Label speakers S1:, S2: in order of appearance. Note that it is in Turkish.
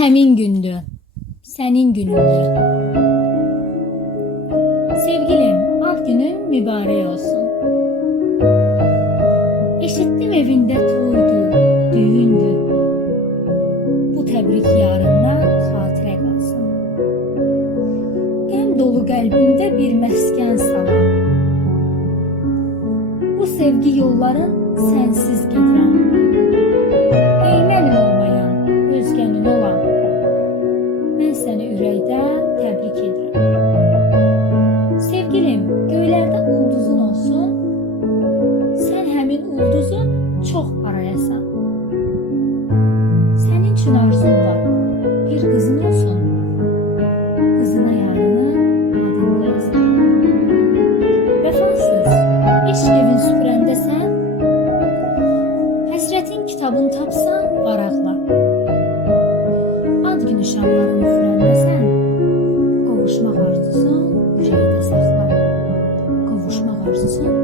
S1: həmin gündür. Sənin günündür. Sevgilim, ad günün mübarək olsun. Eşitdim evində toydu, düyündü. Bu təbrik yarından xatirə qalsın. Qəm dolu qəlbimdə bir məskən salan. Bu sevgi yolların sənsiz gedirəm. Üçün arzum var. Bir qızın olsun. Qızına yarını adını yazın. Vəfasız, eşq evin süpürəndə sən Həsrətin kitabını tapsan varaqla. Ad günü şamlarını üfürəndə sən qovuşmaq arzusun ürəkdə saxla. Qovuşmaq arzusun.